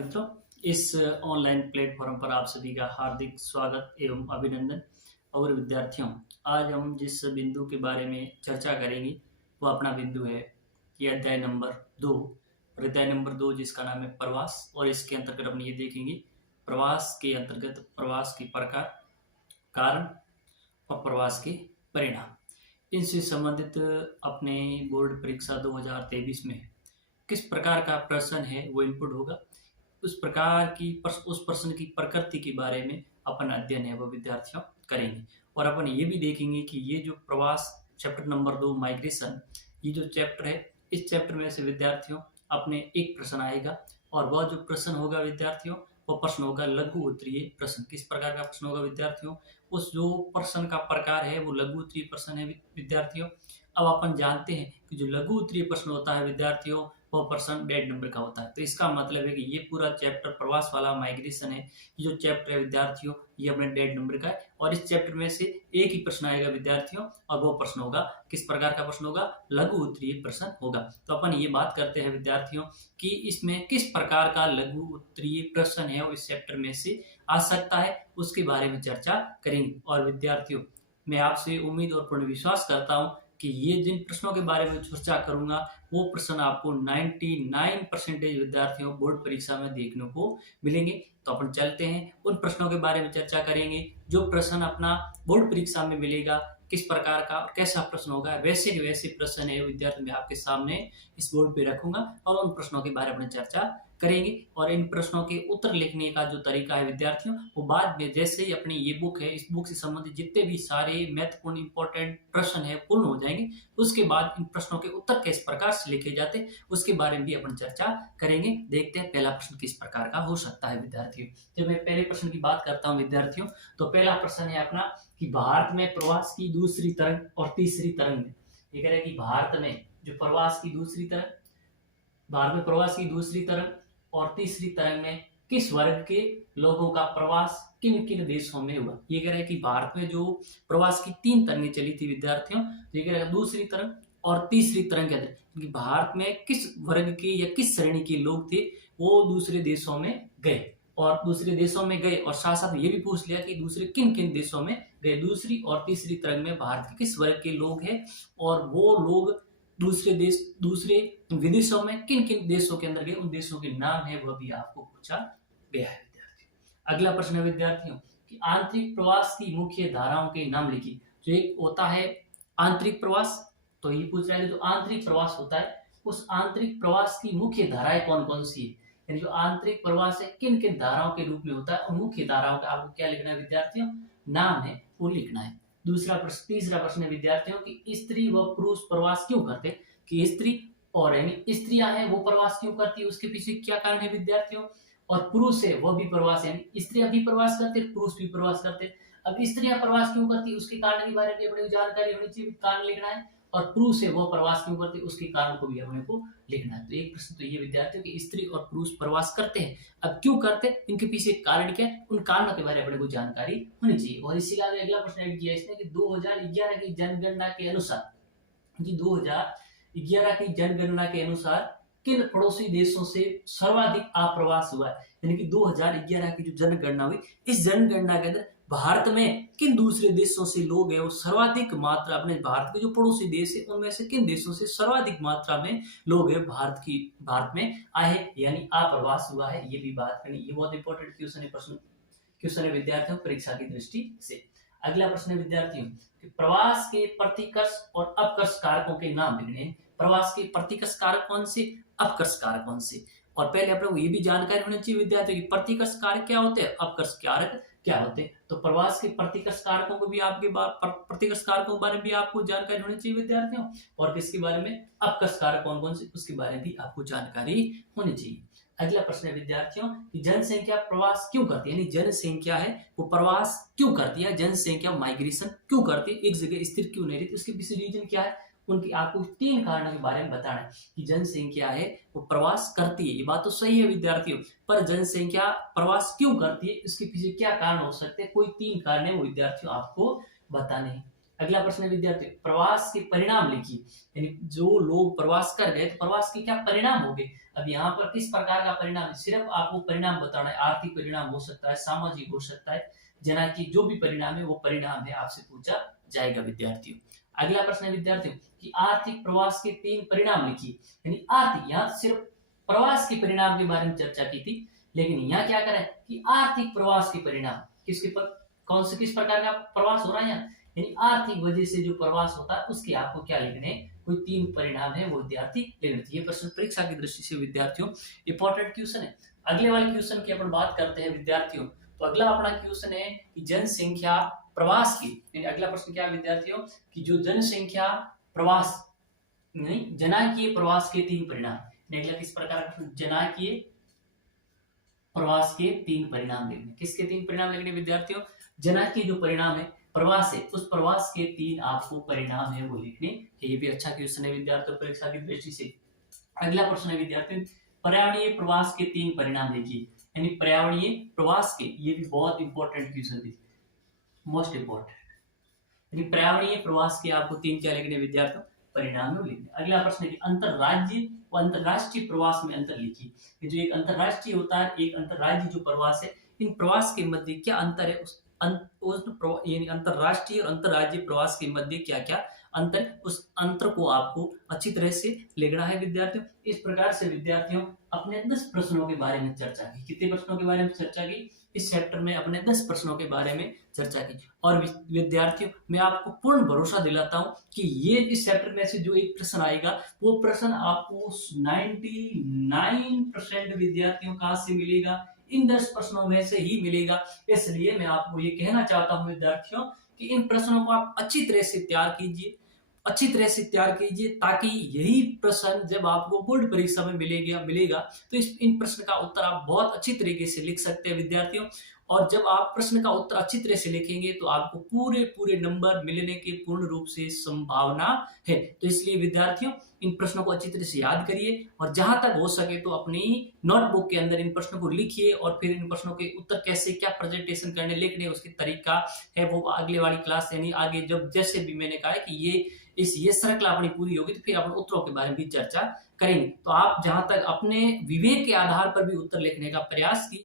मित्रों, इस online platform पर आप सभी का हार्दिक स्वागत एवं अभिनंदन। और विद्यार्थियों, आज हम जिस बिंदु के बारे में चर्चा करेंगे वो अपना बिंदु है कि अध्याय नंबर 2। और अध्याय नंबर 2 जिसका नाम है प्रवास, और इसके अंतर्गत हम ये देखेंगे प्रवास के अंतर्गत प्रवास के प्रकार, कारण और प्रवास के परिणाम। इनसे संबंधित अपने बोर्ड परीक्षा 2023 में किस प्रकार का प्रश्न है वो इनपुट होगा, उस प्रकार की उस प्रश्न की प्रकृति के बारे में अपन अध्ययन है वो विद्यार्थियों करेंगे। और अपन ये भी देखेंगे कि ये जो प्रवास चैप्टर नंबर 2 माइग्रेशन, ये जो चैप्टर है, इस चैप्टर में से विद्यार्थियों अपने एक प्रश्न आएगा, और वह जो प्रश्न होगा विद्यार्थियों वो प्रश्न होगा लघु उत्तरीय प्रश्न। किस प्रकार का प्रश्न होगा विद्यार्थियों? उस जो प्रश्न का प्रकार है वो लघु उत्तरीय प्रश्न है विद्यार्थियों। अब अपन जानते हैं कि जो लघु उत्तरीय प्रश्न होता है विद्यार्थियों वो प्रश्न डेढ़ नंबर का होता है। तो इसका मतलब है कि ये पूरा चैप्टर प्रवास वाला माइग्रेशन है, ये जो चैप्टर है विद्यार्थियों ये अपने डेढ़ नंबर का है। और इस चैप्टर में से एक ही प्रश्न आएगा विद्यार्थियों, और वो प्रश्न होगा किस प्रकार का प्रश्न होगा? लघु उत्तरीय प्रश्न होगा। तो अपन ये बात करते हैं विद्यार्थियों कि इसमें किस प्रकार का लघु उत्तरीय प्रश्न है वो इस चैप्टर में से आ सकता है, उसके बारे में चर्चा करेंगे। और विद्यार्थियों, मैं आपसे उम्मीद और पूर्ण विश्वास करता हूँ कि ये जिन प्रश्नों के बारे में चर्चा करूंगा वो प्रश्न आपको 99% विद्यार्थियों बोर्ड परीक्षा में देखने को मिलेंगे। तो अपन चलते हैं उन प्रश्नों के बारे में चर्चा करेंगे जो प्रश्न अपना बोर्ड परीक्षा में मिलेगा, किस प्रकार का और कैसा प्रश्न होगा। वैसे के वैसे प्रश्न है विद्यार्थी मैं आपके सामने इस बोर्ड पे रखूंगा और उन प्रश्नों के बारे में चर्चा करेंगे। और इन प्रश्नों के उत्तर लिखने का जो तरीका है विद्यार्थियों वो बाद में, जैसे ही अपनी ये बुक है, इस बुक से संबंधित जितने भी सारे महत्वपूर्ण इंपॉर्टेंट प्रश्न है पूर्ण हो जाएंगे, उसके बाद इन प्रश्नों के उत्तर किस प्रकार से लिखे जाते उसके बारे में भी अपन चर्चा करेंगे। देखते हैं पहला प्रश्न किस प्रकार का हो सकता है विद्यार्थियों। जब मैं पहले प्रश्न की बात करता हूँ विद्यार्थियों, तो पहला प्रश्न है अपना कि भारत में प्रवास की दूसरी तरंग और तीसरी तरंग में, ये कह रहा है कि भारत में जो प्रवास की दूसरी तरंग, भारत में प्रवास की दूसरी तरंग और तीसरी तरंग में किस वर्ग के लोगों का प्रवास किन किन देशों में हुआ। ये कह रहा है कि भारत में जो प्रवास की 3 तरंगें चली थी विद्यार्थियों, ये कह रहा है दूसरी तरंग और तीसरी तरंग के अंदर कि भारत में किस वर्ग के या किस श्रेणी के लोग थे वो दूसरे देशों में गए, और दूसरे देशों में गए और साथ साथ ये भी पूछ लिया कि दूसरे किन किन देशों में गए। दूसरी और तीसरी तरंग में भारत के किस वर्ग के लोग हैं और वो लोग दूसरे विदेशों में किन किन देशों के अंदर गए, उन देशों के नाम है वह भी आपको पूछा गया है विद्यार्थियों। अगला प्रश्न है विद्यार्थियों कि आंतरिक प्रवास की मुख्य धाराओं के नाम लिखिए। जो एक होता है आंतरिक प्रवास, तो ये पूछ रहा है जो आंतरिक प्रवास होता है उस आंतरिक प्रवास की मुख्य धाराएं कौन कौन सी है, यानी जो आंतरिक प्रवास है किन किन धाराओं के रूप में होता है, और मुख्य धाराओं का आपको क्या लिखना है विद्यार्थियों? नाम है वो लिखना है। तीसरा प्रश्न है विद्यार्थियों की स्त्री व पुरुष प्रवास क्यों करते, कि स्त्री और यानी स्त्रियां हैं वो प्रवास क्यों करती है, उसके पीछे क्या कारण है विद्यार्थियों? और पुरुष है वो भी प्रवास, यानी स्त्रियां भी प्रवास करते पुरुष भी प्रवास करते। अब स्त्रियां प्रवास क्यों करती उसके कारण के बारे में अपनी जानकारी होनी चाहिए, कारण लिखना है। और पुरुष है वो प्रवास क्यों करते उसके कारण को भी अपने को लिखना है। तो एक प्रश्न तो ये विद्यार्थियों की स्त्री और पुरुष प्रवास करते हैं, अब क्यों करते हैं, इनके पीछे कारण क्या है, उन कारणों के बारे में अपने को जानकारी होनी चाहिए। और इसी अगला प्रश्न ऐड किया इसने कि 2011 की जनगणना के अनुसार, कि 2011 की जनगणना के अनुसार किन पड़ोसी देशों से सर्वाधिक आप्रवास हुआ है, यानी कि 2011 की जो जनगणना हुई, इस जनगणना के अंदर भारत में किन दूसरे देशों से लोग हैं वो सर्वाधिक मात्रा, अपने भारत के जो पड़ोसी देश है उनमें से किन देशों से सर्वाधिक मात्रा में लोग हैं भारत में आए यानी आप्रवास हुआ है, ये भी बात करनी। ये बहुत इंपॉर्टेंट क्वेश्चन है विद्यार्थियों परीक्षा की दृष्टि से। अगला प्रश्न है विद्यार्थियों कि प्रवास के प्रतिकर्ष और अपकर्ष कारकों के नाम लिखने हैं। प्रवास के प्रतिकर्ष कारक कौन से, अपकर्ष कारक कौन से, और पहले आप लोग ये भी जानकारी होनी चाहिए विद्यार्थियों की प्रतिकर्ष कारक क्या होते हैं, अपकर्ष कारक क्या होते हैं। तो प्रवास के प्रतिकर्ष कारकों को भी प्रतिकर्ष कारकों के बारे में भी आपको जानकारी होनी चाहिए विद्यार्थियों, और किसके बारे में, अपकर्ष कारक कौन कौन से उसके बारे में भी आपको जानकारी होनी चाहिए। अगला प्रश्न है विद्यार्थियों कि जनसंख्या प्रवास क्यों करती है, यानी जनसंख्या है वो प्रवास क्यों करती है, जनसंख्या माइग्रेशन क्यों करती है, एक जगह स्थिर क्यों नहीं रहती, उसके पीछे रीजन क्या है, उनकी आपको 3 कारणों के बारे में बताना है कि जनसंख्या है वो प्रवास करती है। ये बात तो सही है विद्यार्थियों, पर जनसंख्या प्रवास क्यों करती है इसके पीछे क्या कारण हो सकते हैं, कोई 3 कारण है वो विद्यार्थियों आपको बताने हैं। अगला प्रश्न है विद्यार्थी, प्रवास के परिणाम लिखिए। यानी जो लोग प्रवास कर गए तो प्रवास के क्या परिणाम हो गए। अब यहाँ पर किस प्रकार का परिणाम है, सिर्फ आपको परिणाम बताना है। आर्थिक परिणाम हो सकता है, सामाजिक हो सकता है, जना की जो भी परिणाम है वो परिणाम है आपसे पूछा जाएगा विद्यार्थियों। अगला प्रश्न है विद्यार्थियों कि आर्थिक प्रवास के 3 परिणाम लिखिए। यानी आर्थिक, यहाँ सिर्फ प्रवास के परिणाम के बारे में चर्चा की थी, लेकिन यहाँ क्या करें कि आर्थिक प्रवास के परिणाम किसके पर, कौन से किस प्रकार का प्रवास हो रहा है यहाँ, यानी आर्थिक वजह से जो प्रवास होता है उसके आपको क्या लिखने, कोई 3 परिणाम है वो विद्यार्थी लिखने। ये प्रश्न परीक्षा की दृष्टि से विद्यार्थियों इंपॉर्टेंट क्वेश्चन है। अगले वाले क्वेश्चन की अपन बात करते हैं विद्यार्थियों, तो अगला अपना क्वेश्चन है कि जनसंख्या प्रवास की। अगला प्रश्न क्या है विद्यार्थियों कि जो जनसंख्या प्रवास नहीं जनाकीय प्रवास के 3 परिणाम। अगला किस प्रकार का, जनाकीय प्रवास के 3 परिणाम लिखने। किसके 3 परिणाम लिखने विद्यार्थियों, जनाकीय जो परिणाम है प्रवास है, उस प्रवास के 3 आपको परिणाम है वो लिखने। ये भी अच्छा क्वेश्चन है विद्यार्थियों परीक्षा की दृष्टि से। अगला प्रश्न है विद्यार्थियों, पर्यावरणीय प्रवास के 3 परिणाम लिखिए। यानी पर्यावरणीय प्रवास के, ये भी बहुत इंपॉर्टेंट क्वेश्चन है, मोस्ट इंपॉर्टेंट। यानी पर्यावरणीय प्रवास के आपको 3 क्या लिखने विद्यार्थियों, परिणाम है लिखने। अगला प्रश्न है कि अंतरराज्यीय व अंतरराष्ट्रीय प्रवास में अंतर लिखिए। ये जो एक अंतरराष्ट्रीय होता है, एक अंतरराज्यीय जो प्रवास है, इन प्रवास के मध्य क्या अंतर है, यानी अंतरराष्ट्रीय और अंतरराज्यीय प्रवास के मध्य क्या क्या अंतर, उस अंतर को आपको अच्छी तरह से लिखना है विद्यार्थियों। इस प्रकार से विद्यार्थियों अपने 10 प्रश्नों के बारे में चर्चा की। कितने प्रश्नों के बारे में चर्चा की, इस चैप्टर में अपने 10 प्रश्नों के बारे में चर्चा की। और विद्यार्थियों मैं आपको पूर्ण भरोसा दिलाता हूं कि ये इस चैप्टर में से जो एक प्रश्न आएगा वो प्रश्न आपको 99% विद्यार्थियों कहां से मिलेगा, इन 10 प्रश्नों में से ही मिलेगा। इसलिए मैं आपको ये कहना चाहता हूं विद्यार्थियों कि इन प्रश्नों को आप अच्छी तरह से तैयार कीजिए, अच्छी तरह से तैयार कीजिए, ताकि यही प्रश्न जब आपको बोर्ड परीक्षा में मिलेगा तो इन प्रश्न का उत्तर आप बहुत अच्छी तरीके से लिख सकते हैं विद्यार्थियों। और जब आप प्रश्न का उत्तर अच्छी तरह से लिखेंगे तो आपको पूरे नंबर मिलने की पूर्ण रूप से संभावना है। तो इसलिए विद्यार्थियों इन प्रश्नों को अच्छी तरह से याद करिए और जहां तक हो सके तो अपनी नोटबुक के अंदर इन प्रश्नों को लिखिए और फिर इन प्रश्नों के उत्तर कैसे क्या प्रेजेंटेशन करने लिखने उसकी तरीका है वो अगले वाली क्लास यानी आगे जब जैसे भी मैंने कहा है कि ये श्रृंखला अपनी पूरी होगी तो फिर अपन उत्तरों के बारे में भी चर्चा करेंगे। तो आप जहां तक अपने विवेक के आधार पर भी उत्तर लिखने का प्रयास कीजिए।